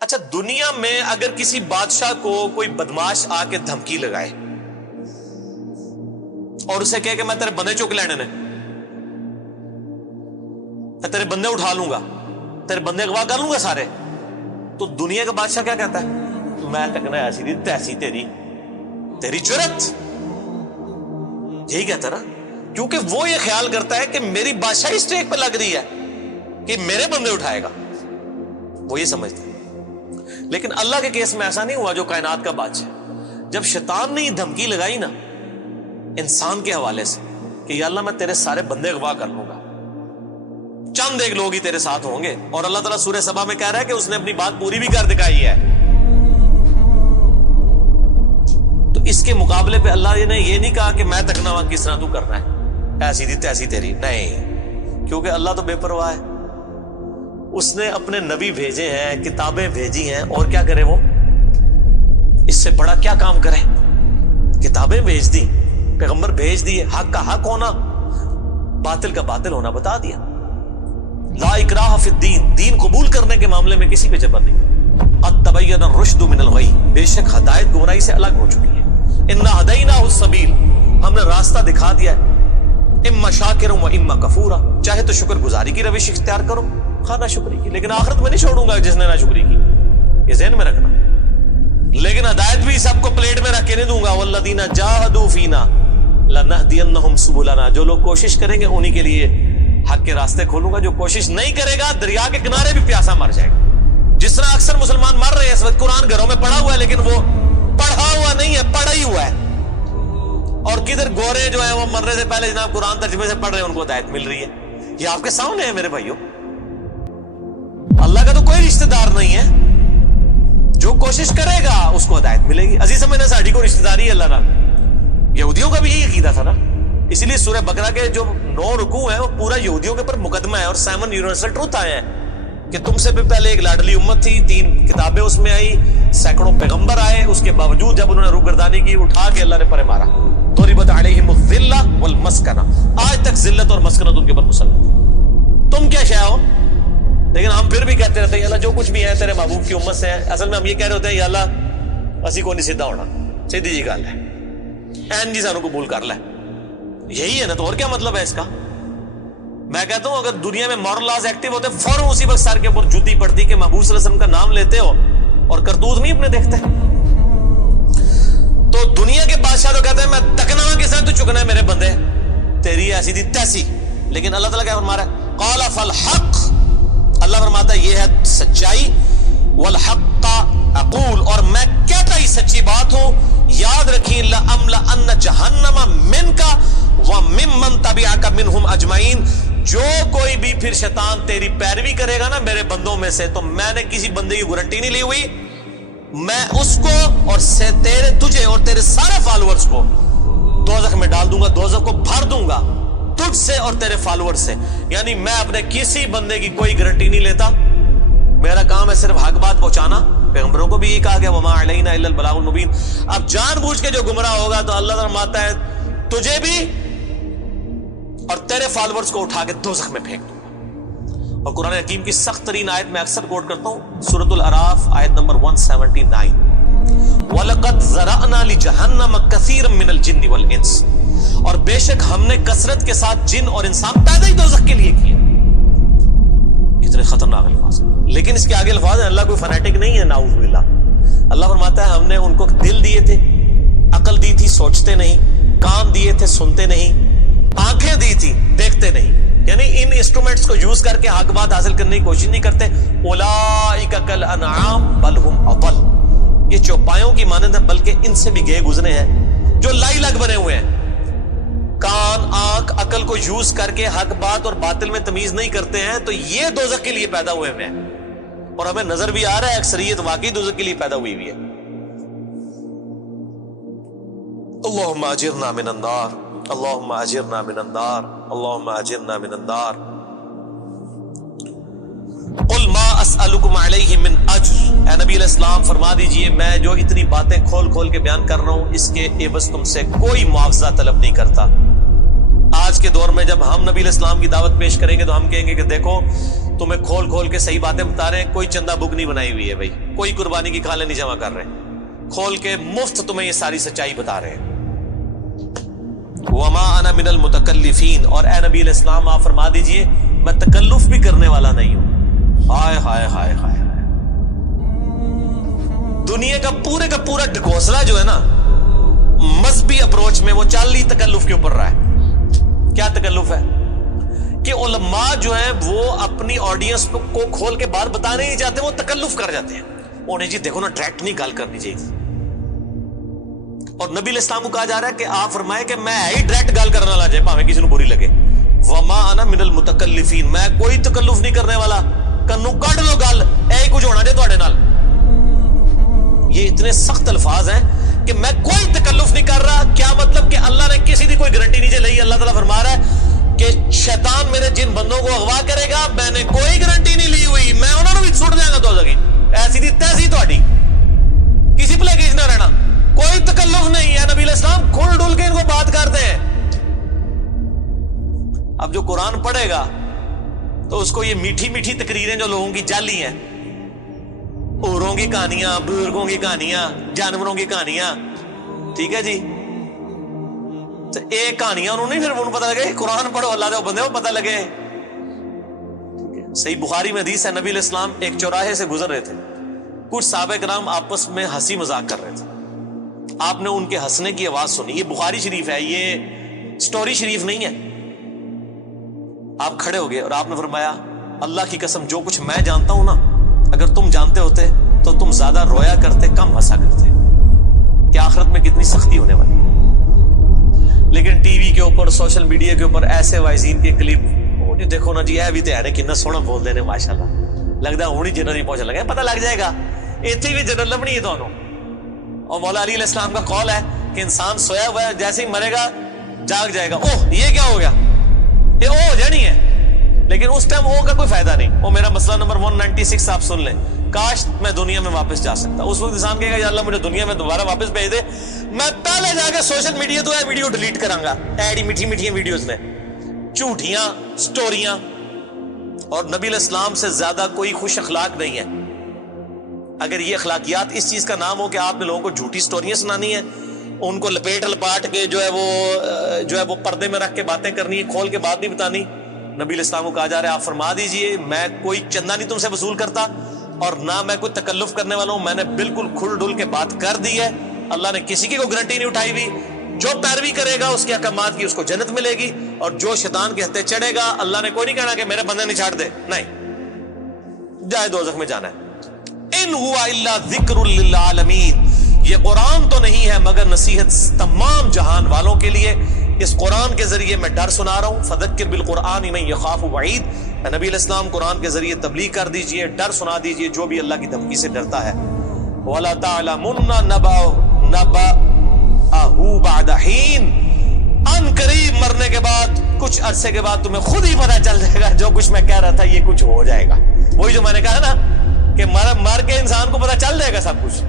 اچھا، دنیا میں اگر کسی بادشاہ کو کوئی بدماش آ کے دھمکی لگائے اور اسے کہے کہ میں تیرے بندے چک لینے نے، میں تیرے بندے اٹھا لوں گا، تیرے بندے اغوا کر لوں گا سارے، تو دنیا کا بادشاہ کیا کہتا ہے؟ میں تکنا ایسی دی تیسی تیری جرت، یہی کہتا نا، کیونکہ وہ یہ خیال کرتا ہے کہ میری بادشاہی اسٹیک پہ لگ رہی ہے کہ میرے بندے اٹھائے گا، وہ یہ سمجھتا ہے۔ لیکن اللہ کے کیس میں ایسا نہیں ہوا جو کائنات کا بادشاہ، جب شیطان نے یہ دھمکی لگائی نا انسان کے حوالے سے کہ یا اللہ میں تیرے سارے بندے اغوا کر لوں گا، چند ایک لوگ ہی تیرے ساتھ ہوں گے، اور اللہ تعالیٰ سورہ سبا میں کہہ رہا ہے کہ اس نے اپنی بات پوری بھی کر دکھائی ہے، تو اس کے مقابلے پہ اللہ نے یہ نہیں کہا کہ میں تکنا وہاں کس طرح تو کرنا ہے ایسی دی تیسی تیری، نہیں، کیونکہ اللہ تو بے پرواہ ہے، اس نے اپنے نبی بھیجے ہیں، کتابیں بھیجی ہیں، اور کیا کرے وہ؟ اس سے بڑا کیا کام کرے؟ کتابیں بھیج دی، پیغمبر بھیج دیے، حق کا حق ہونا، باطل کا باطل ہونا بتا دیا۔ لا اکراہ فی الدین، دین قبول کرنے کے معاملے میں کسی پہ جبر نہیں۔ قد تبین الرشد من الغی، بے شک ہدایت گمراہی سے الگ ہو چکی ہے۔ انا ہدیناہ السبیل، ہم نے راستہ دکھا دیا ہے، اما شاکرا و اما کفورا، چاہے تو شکر گزاری کی روش اختیار کرو، خواہ نہ شکری کی، لیکن آخرت میں نہیں چھوڑوں گا جس نے نہ شکری کی، یہ ذہن میں رکھنا۔ لیکن ہدایت بھی سب کو پلیٹ میں رکھ کے نہیں دوں گا، والذین جاہدوا فینا لنہدینہم سبلنا، جو لوگ کوشش کریں گے انہی کے لیے حق کے راستے کھولوں گا، جو کوشش نہیں کرے گا دریا کے کنارے بھی پیاسا مر جائے گا۔ جس طرح اکثر مسلمان مر رہے ہیں اس وقت، قرآن گھروں میں پڑھا ہوا ہے لیکن وہ پڑھا ہوا نہیں ہے، پڑھا ہی ہوا ہے، اور کدھر گورے جو ہیں وہ مرنے سے پہلے جناب قرآن ترجمے سے پڑھ رہے ہیں، ان کو ہدایت مل رہی ہے۔ یہ آپ کے سامنے ہے میرے بھائیوں، اللہ کا تو کوئی رشتہ دار نہیں ہے، جو کوشش کرے گا اس کو ہدایت ملے گی۔ عزیز سمجھنا، ساڑھی کو رشتہ داری ہے اللہ نہ، یہودیوں کا بھی یہی عقیدہ تھا نا، اس لیے سورہ بقرہ کے جو 9 رکوع ہیں وہ پورا یہودیوں کے اوپر مقدمہ ہے، اور 7 یونیورسل ٹروتھ آئے ہیں کہ تم سے بھی پہلے ایک لاڈلی امت تھی، 3 کتابیں اس میں آئی، سینکڑوں پیغمبر آئے، اس کے باوجود جب انہوں نے روگردانی کی اٹھا کے اللہ نے پرے مارا۔ ضربت علیہم الذلہ والمسکنہ، آج تک ذلت اور مسکنت ان کے اوپر مسلط، تم کیا شے ہو؟ لیکن ہم پھر بھی کہتے رہتے ہیں یا اللہ جو کچھ بھی ہے تیرے محبوب کی امت سے ہے۔ اصل میں ہم یہ کہہ رہے ہوتے ہیں یا اللہ اسی کو نہیں سیدھا ہونا، سیدھی جی گل ہے، این جی سانو قبول کر لے، یہی ہے نا، تو اور کیا مطلب ہے اس کا؟ میں کہتا ہوں اگر دنیا میں مورل لاز ایکٹیو ہوتے فوراً اسی وقت سر کے اوپر جوتی پڑتی کہ محبوب صلی اللہ علیہ وسلم کا نام لیتے ہو اور کرتوت نہیں اپنے دیکھتے۔ تو دنیا کے بادشاہ تو کہتے ہیں میں تکنا کے ساتھ تو چکنا ہے میرے بندے، تیری ایسی دی تیسی، لیکن اللہ تعالیٰ کیا فرما رہا ہے؟ قال فالحق، اللہ فرماتا ہے یہ ہے سچائی، والحق اقول، اور میں کہتا ہی سچی بات ہوں، یاد رکھیں لأملأن جہنم منک وممن تبعک منہم اجمعین، جو کوئی بھی پھر شیطان تیری پیروی کرے گا نا میرے بندوں میں سے، تو میں نے کسی بندے کی گارنٹی نہیں لی ہوئی، میں اس کو اور تجھے اور تیرے سارے فالوورز کو دوزخ میں ڈال دوں گا، دوزخ کو بھر دوں گا تجھ سے اور تیرے فالوور سے۔ یعنی میں اپنے کسی بندے کی کوئی گارنٹی نہیں لیتا، میرا کام ہے صرف حق بات پہنچانا، پیغمبروں کو بھی یہ کہا گیا وما علینا الا البلاغ المبین۔ اب جان بوجھ کے جو گمراہ ہوگا تو اللہ فرماتا ہے تجھے بھی اور تیرے فالوورز کو اٹھا کے دوزخ میں پھینک دوں گا۔ اور قرآن حکیم کی سخت ترین آیت میں اکثر کوٹ کرتا ہوں، سورۃ الاعراف آیت نمبر 179، وَلَقَدْ ذَرَأْنَا لِجَهَنَّمَ كَثِيرًا مِنَ الْجِنِّ وَالْإِنسِ، اور بے شک ہم نے کثرت کے ساتھ جن اور انسان پیدا ہی دوزخ کے لیے کیے۔ کتنے خطرناک الفاظ ہیں، لیکن اس کے آگے الفاظ ہیں، اللہ کوئی فنیٹک نہیں ہے، نعوذ باللہ۔ اللہ فرماتا ہے ہم نے ان کو دل دیے تھے، عقل دی تھی سوچتے نہیں، کان دیے تھے سنتے نہیں، آنکھیں دی تھی دیکھتے نہیں، یعنی ان انسٹرومنٹس کو یوز کر کے حق بات حاصل کرنے کی کوشش نہیں کرتے۔ اولئک کالانعام بل ہم اضل، یہ چوپایوں کی مانند ہے بلکہ ان سے بھی گئے گزرے ہیں، جو لائی لگ بنے ہوئے ہیں، کان آنکھ عقل کو یوز کر کے حق بات اور باطل میں تمیز نہیں کرتے ہیں، تو یہ دوزخ کے لیے پیدا ہوئے ہیں، اور ہمیں نظر بھی آ رہا ہے اکثریت واقعی دوزخ کے لیے پیدا ہوئی ہوئی ہے۔ اللہم اجرنا من النار، اللہم اجرنا من النار، اللہم اجرنا من النار۔ قل ما اسألکم علیہ من اجر، اے نبی علیہ السلام فرما دیجئے میں جو اتنی باتیں کھول کھول کے بیان کر رہا ہوں اس کے عوض تم سے کوئی معاوضہ طلب نہیں کرتا۔ آج کے دور میں جب ہم نبی علیہ السلام کی دعوت پیش کریں گے تو ہم کہیں گے کہ دیکھو تمہیں کھول کھول کے صحیح باتیں بتا رہے ہیں, کوئی چندہ بک نہیں بنائی ہوئی ہے بھائی, کوئی قربانی کی کھالیں نہیں جمع کر رہے ہیں, کھول کے مفت تمہیں یہ ساری سچائی بتا رہے ہیں. وما انا من المتکلفین, اور اے نبی علیہ السلام آپ فرما دیجئے میں تکلف بھی کرنے والا نہیں ہوں. ہائے ہائے ہائے ہائے, دنیا کا پورا ڈھکوسلا جو ہے نا مذہبی اپروچ میں وہ چل ہی تکلف کے اوپر رہا ہے. کیا تکلف ہے کہ علماء جو ہیں وہ اپنی آڈینس کو کھول کے بات بتانے نہیں چاہتے, وہ تکلف کر جاتے ہیں. انہیں جی دیکھو نا ڈائریکٹ نہیں گال کرنی چاہیے, اور نبی علیہ السلام کو کہا جا رہا ہے کہ آپ فرمائے کہ میں ہی ڈائریکٹ گال کرنا لا جائے پاویں کسی کو بری لگے. وما انا من المتکلفین, میں کوئی تکلف نہیں کرنے والا, کنو کڈ لو گل اے کچھ ہونا جے تواڈے نال. یہ اتنے سخت الفاظ ہیں کہ میں کوئی تکلف نہیں کر رہا. کیا مطلب کہ اللہ نے کسی دی کوئی گارنٹی نہیں لئی. اللہ تعالیٰ فرما رہا ہے کہ شیطان میرے جن بندوں کو اغوا کرے گا میں نے کوئی گارنٹی نہیں لی ہوئی, میں انہوں نے بھی چھوڑ دیا گا. تو ایسی دی تیسی تہاڈی, کسی پلے کیس نہ رہنا, کوئی تکلف نہیں ہے. نبی علیہ السلام کھل ڈل کے ان کو بات کرتے ہیں. اب جو قرآن پڑھے گا تو اس کو یہ میٹھی میٹھی تقریریں جو لوگوں کی جعلی ہیں, اوروں کی کہانیاں, بزرگوں کی کہانیاں, جانوروں کی کہانیاں, ٹھیک ہے جی, تو ایک کہانیاں انہوں نے پھر انہوں پتہ لگے, قرآن پڑھو اللہ دے بندے کو پتہ لگے. صحیح بخاری میں حدیث ہے, نبی علیہ السلام ایک چوراہے سے گزر رہے تھے, کچھ صحابہ کرام آپس میں ہنسی مذاق کر رہے تھے. آپ نے ان کے ہنسنے کی آواز سنی. یہ بخاری شریف ہے, یہ سٹوری شریف نہیں ہے. آپ کھڑے ہو گئے اور آپ نے فرمایا اللہ کی قسم جو کچھ میں جانتا ہوں نا, اگر تم جانتے ہوتے تو تم زیادہ رویا کرتے, کم ہنسا کرتے. کہ آخرت میں کتنی سختی ہونے والی. لیکن ٹی وی کے اوپر, سوشل میڈیا کے اوپر ایسے وائزین کے کلپ, وہ دیکھو نا جی, اے بھی تے کتنا سونا بول دے نے ماشاءاللہ, لگتا ہونی جنرل ہی پہنچنے لگا, پتہ لگ جائے گا ایتھے بھی جنرل لبنی ہے دونوں. اور مولا علی علیہ السلام کا قول ہے کہ انسان سویا ہوا ہے, جیسے ہی مرے گا جاگ جائے گا. اوہ یہ کیا ہو گیا, یہ او ہو جانی ہے. لیکن اس ٹائم او کا کوئی فائدہ نہیں. وہ میرا مسئلہ نمبر 196 آپ سن لیں, کاش میں دنیا میں واپس جا سکتا. اس وقت انسان کہے گا یا اللہ مجھے دنیا میں دوبارہ واپس بھیج دے, میں پہلے جا کے سوشل میڈیا تو یہ ویڈیو ڈیلیٹ کراں گا. ایڈی میٹھی میٹھی ویڈیوز میں جھوٹیاں سٹوریاں. اور نبی علیہ السلام سے زیادہ کوئی خوش اخلاق نہیں ہے. اگر یہ اخلاقیات اس چیز کا نام ہو کہ آپ نے لوگوں کو جھوٹی سٹوریاں سنانی ہے, ان کو لپیٹ لپاٹ کے جو ہے وہ پردے میں رکھ کے باتیں کرنی ہے, کھول کے بات نہیں بتانی. نبی علیہ السلام کو کہا جا رہا ہے آپ فرما دیجئے میں کوئی چندہ نہیں تم سے وصول کرتا, اور نہ میں کوئی تکلف کرنے والا ہوں. میں نے بالکل کھل ڈل کے بات کر دی ہے. اللہ نے کسی کی کوئی گارنٹی نہیں اٹھائی ہوئی. جو پیروی کرے گا اس کے احکامات کی اس کو جنت ملے گی, اور جو شیطان کے ہتھے چڑھے گا اللہ نے کوئی نہیں کہنا کہ میرے بندے نہیں چھاڑ دے, نہیں جائے دوزخ میں جانا ہے. ان ہوا الا ذکر للعالمین, یہ قرآن تو نہیں ہے مگر نصیحت تمام جہان والوں کے لیے. اس قرآن کے ذریعے میں ڈر سنا رہا ہوں. فذکر بالقرآن من یخاف وعید, نبی علیہ السلام قرآن کے ذریعے تبلیغ کر دیجئے, ڈر سنا دیجئے جو بھی اللہ کی دھمکی سے ڈرتا ہے. وَلَا تَعْلَمُنَّ نَبَأَهُ بَعْدَ حِينٍ, ان قریب مرنے کے بعد کچھ عرصے کے بعد تمہیں خود ہی پتہ چل جائے گا جو کچھ میں کہہ رہا تھا یہ کچھ ہو جائے گا. وہی جو میں نے کہا نا کہ مر کے انسان کو پتہ چل جائے گا سب کچھ.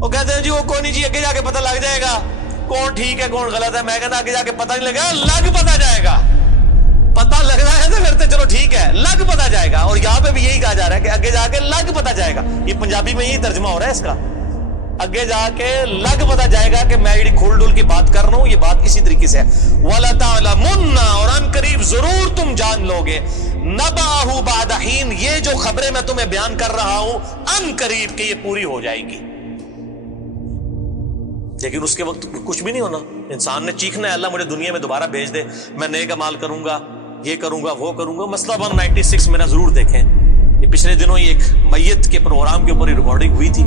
وہ کہتے ہیں جی وہ کوئی نہیں جی, آگے جا کے پتہ لگ جائے گا کون ٹھیک ہے کون غلط ہے. میں کہتا آگے جا کے پتہ نہیں لگے گا, لگ پتہ جائے گا. پتہ لگ رہا ہے تو پھر تو چلو ٹھیک ہے, لگ پتہ جائے گا. اور یہاں پہ بھی یہی کہا جا رہا ہے کہ آگے جا کے لگ پتہ جائے گا. یہ پنجابی میں یہی ترجمہ ہو رہا ہے اس کا, آگے جا کے لگ پتہ جائے گا کہ میں یہ کھول ڈول کی بات کر رہا ہوں, یہ بات اسی طریقے سے ہے. وَلَا تَعْلَمُنَّ, اور ان قریب ضرور تم جان لوگے, نَبَأَهُ بَعْدَ حِينٍ, یہ جو خبریں میں تمہیں بیان کر رہا ہوں ان قریب کہ یہ پوری ہو جائے گی. لیکن اس کے وقت کچھ بھی نہیں ہونا. انسان نے چیخنا ہے اللہ مجھے دنیا میں دوبارہ بھیج دے, میں نیک اعمال کروں گا, یہ کروں گا, وہ کروں گا. مسئلہ 196 میرا ضرور دیکھیں. یہ پچھلے دنوں یہ ایک میت کے پروگرام کے اوپر ریکارڈنگ ہوئی تھی,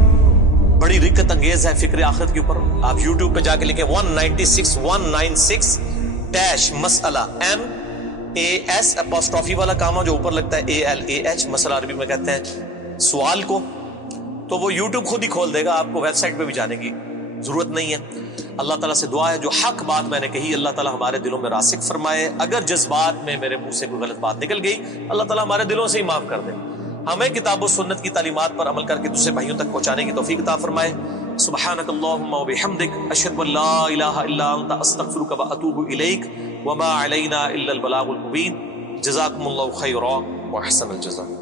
بڑی رکت انگیز ہے فکر آخرت کے اوپر. آپ یوٹیوب پہ جا کے لکھیں 196 مسئلہ, MAS اپوسٹرافی والا کام جو اوپر لگتا ہے ALAH, مسئلہ عربی میں کہتے ہیں سوال کو. تو وہ یوٹیوب خود ہی کھول دے گا, آپ کو ویب سائٹ پہ بھی جانے کی ضرورت نہیں ہے. اللہ تعالیٰ سے دعا ہے جو حق بات میں نے کہی اللہ تعالیٰ ہمارے دلوں میں راسخ فرمائے. اگر جذبات میں میرے منہ سے کوئی غلط بات نکل گئی اللہ تعالیٰ ہمارے دلوں سے ہی معاف کر دے. ہمیں کتاب و سنت کی تعلیمات پر عمل کر کے دوسرے بھائیوں تک پہنچانے کی توفیق عطا فرمائے. سبحانک اللہم و بحمدک, اشہد ان لا الہ الا انت, استغفرک و اتوب الیک. وما علینا الا البلاغ المبین. جزاکم اللہ خیرا واحسن الجزاء.